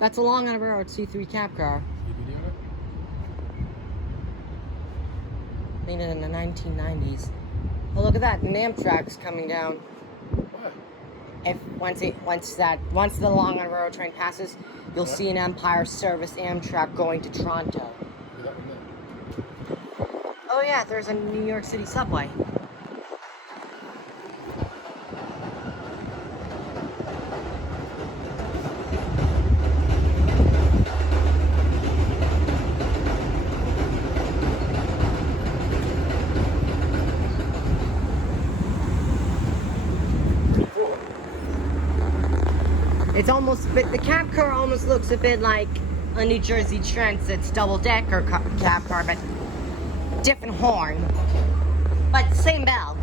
That's a Long Island Railroad C3 cab car. You videoing it? Made it in the 1990s. Oh, look at that! An Amtrak's coming down. What? Once the Long Island Railroad train passes, you'll see an Empire Service Amtrak going to Toronto. Look at that one there. Oh yeah, there's a New York City subway. It's almost, but the cab car almost looks a bit like a New Jersey Transit's double-decker cab car, but different horn, but same bell.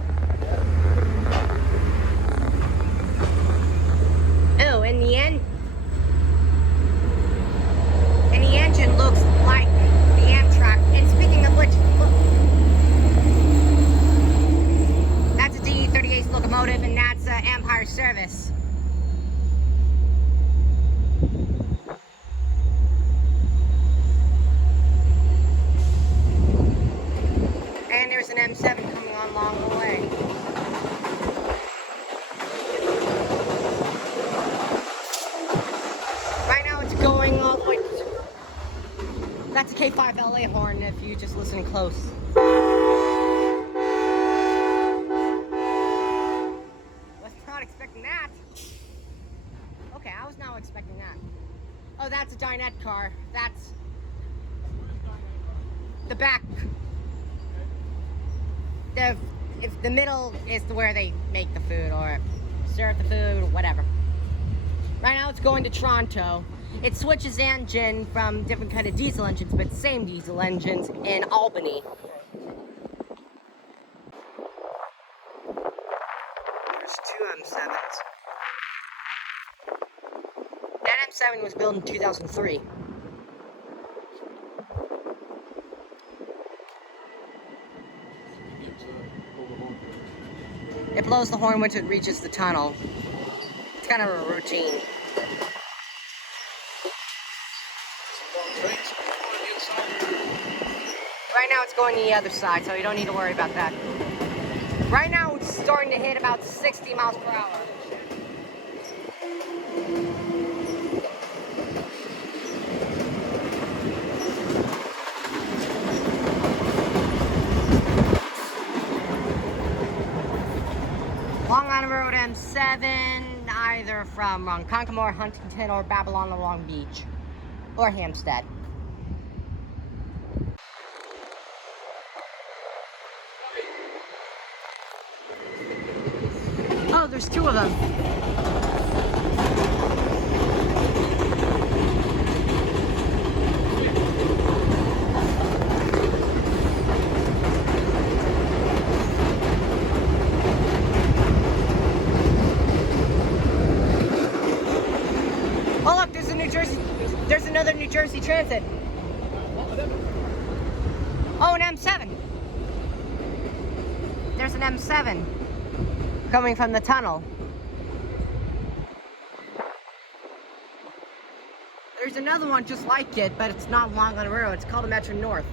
Oh, and the engine looks like the Amtrak. And speaking of which, look, that's a D38 locomotive, and that's Empire Service. And there's an M7 coming on along the way. Right now it's going all the way to... That's a K5 LA horn if you just listen close. Was not expecting that. Okay, I was not expecting that. Oh, that's a dinette car. That's the back. If the middle is where they make the food or serve the food or whatever. Right now it's going to Toronto. It switches engine from different kind of diesel engines, but same diesel engines in Albany. There's two M7s. That M7 was built in 2003. It blows the horn once it reaches the tunnel. It's kind of a routine. Right now it's going to the other side, so you don't need to worry about that. Right now it's starting to hit about 60 miles per hour. Long Island Road M7, either from Ronkonkoma, Huntington, or Babylon or Long Beach, or Hampstead. Oh, there's two of them. Oh look, there's another New Jersey Transit. Oh, an M7. There's an M7 coming from the tunnel. There's another one just like it, but it's not Long Island Railroad. It's called a Metro North.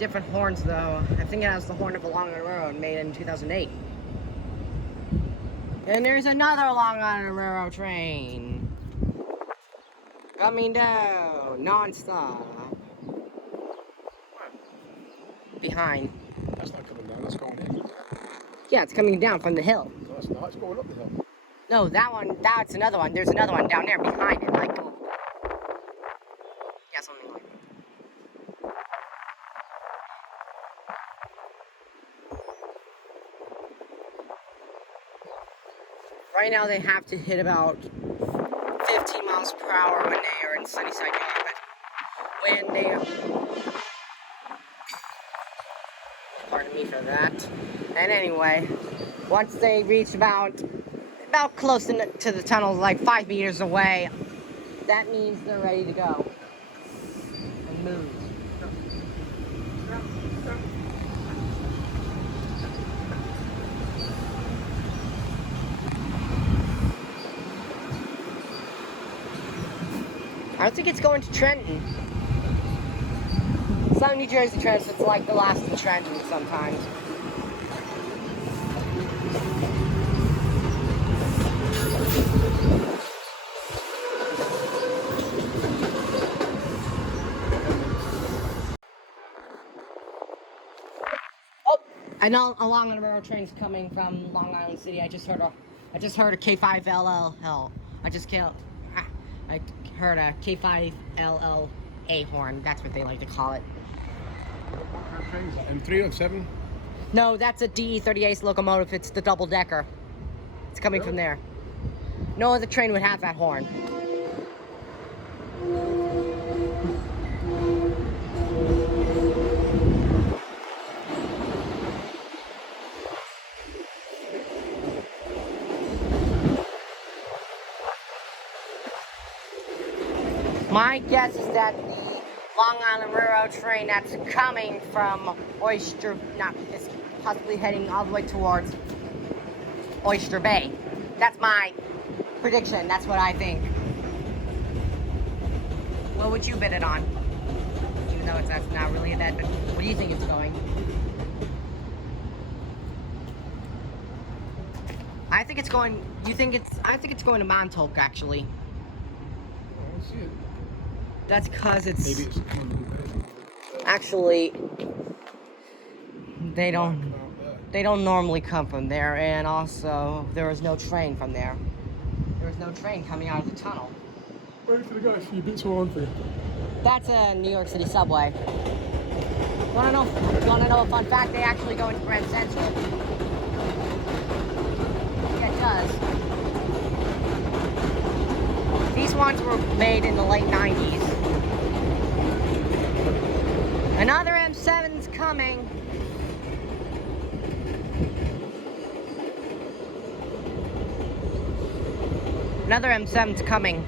Different horns though. I think it has the horn of a Long Island Railroad, made in 2008. And there's another Long Island Railroad train coming down non-stop. Behind. That's not coming down, that's going in. Yeah, it's coming down from the hill. No, it's not, it's going up the hill. No, that's another one. There's another one down there behind it, like, yeah, something like that. Right now they have to hit about 15 miles per hour when they are in Sunnyside, New York, but when they are... Pardon me for that. And anyway, once they reach about close to the tunnel, like 5 meters away, that means they're ready to go and move. I don't think it's going to Trenton. Some New Jersey transit's like the last in Trenton sometimes. Oh, I know along the railroad train's coming from Long Island City. I just heard a K5LL. I heard a K5LLA horn. That's what they like to call it. What train is that? M3 or 7? No, that's a DE38 locomotive. It's the double decker. It's coming from there. No other train would have that horn. My guess is that the Long Island Railroad train that's coming from Oyster, is possibly heading all the way towards Oyster Bay. That's my prediction. That's what I think. What would you bet it on? Even though that's not really a bet, but what do you think it's going? I think it's going. I think it's going to Montauk actually. I don't see it. That's because it's. Maybe it's Actually, they don't normally come from there, and also there was no train from there. There was no train coming out of the tunnel. Wait for the guy, see a bit so on for you. That's a New York City subway. Wanna know a fun fact? They actually go into Grand Central. Yeah, it does. These ones were made in the late 90s. Another M7's coming. Another M7's coming.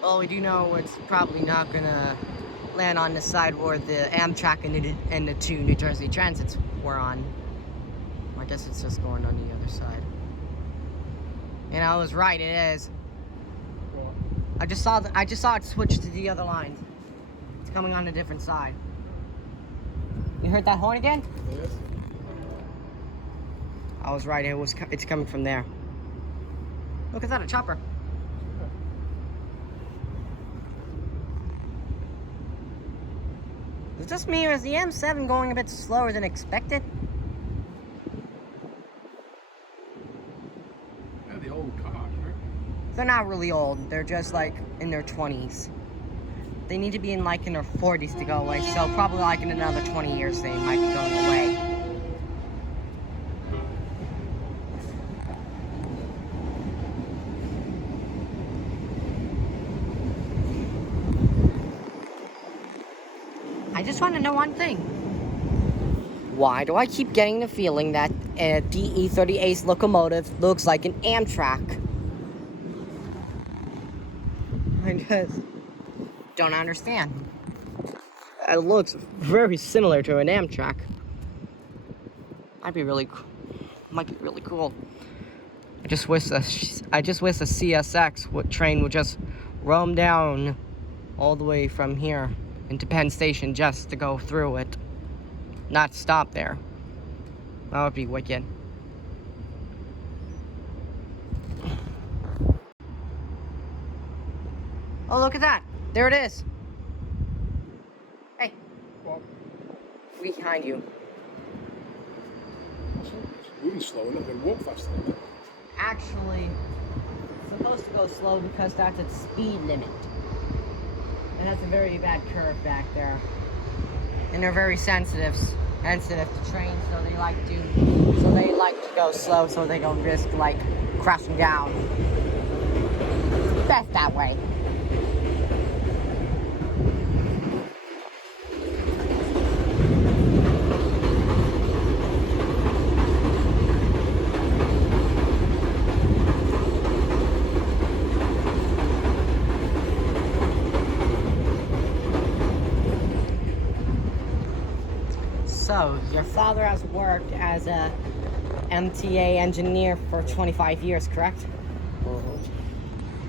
Well, we do know it's probably not gonna land on the side where the Amtrak and the two New Jersey Transits were on. I guess it's just going on the other side. And I was right, it is. I just saw it switch to the other lines. It's coming on a different side. You heard that horn again? Yes. I was right. It's coming from there. Look, is that a chopper? Is this me, or is the M7 going a bit slower than expected? Yeah, the old cars, right? They're not really old. They're just like in their 20s. They need to be in their 40s to go away. So probably like in another 20 years they might be going away. I just want to know one thing. Why do I keep getting the feeling that a DE38 locomotive looks like an Amtrak? I just don't understand. It looks very similar to an Amtrak. Might be really cool. I just wish a CSX train would just roam down all the way from here into Penn Station just to go through it, not stop there. That would be wicked. Oh, look at that. There it is. Hey. What? Behind you. It's moving slow enough, they walk faster than that. Actually, it's supposed to go slow because that's its speed limit. And that's a very bad curve back there. And they're very sensitive to trains, so they like to go slow so they don't risk crashing down. Best that way. So, your father has worked as a MTA engineer for 25 years, correct?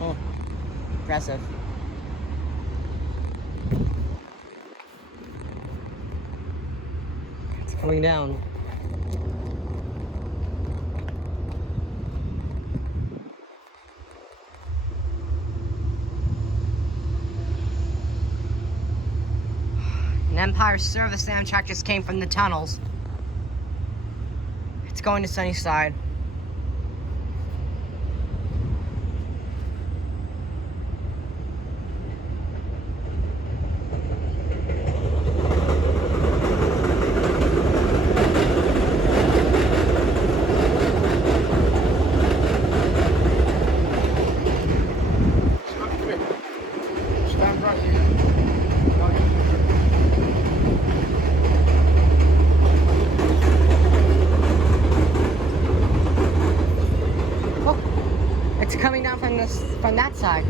Oh, impressive. It's coming down. An Empire Service Amtrak just came from the tunnels. It's going to Sunnyside. Stand right here. Oh, it's coming down from that side.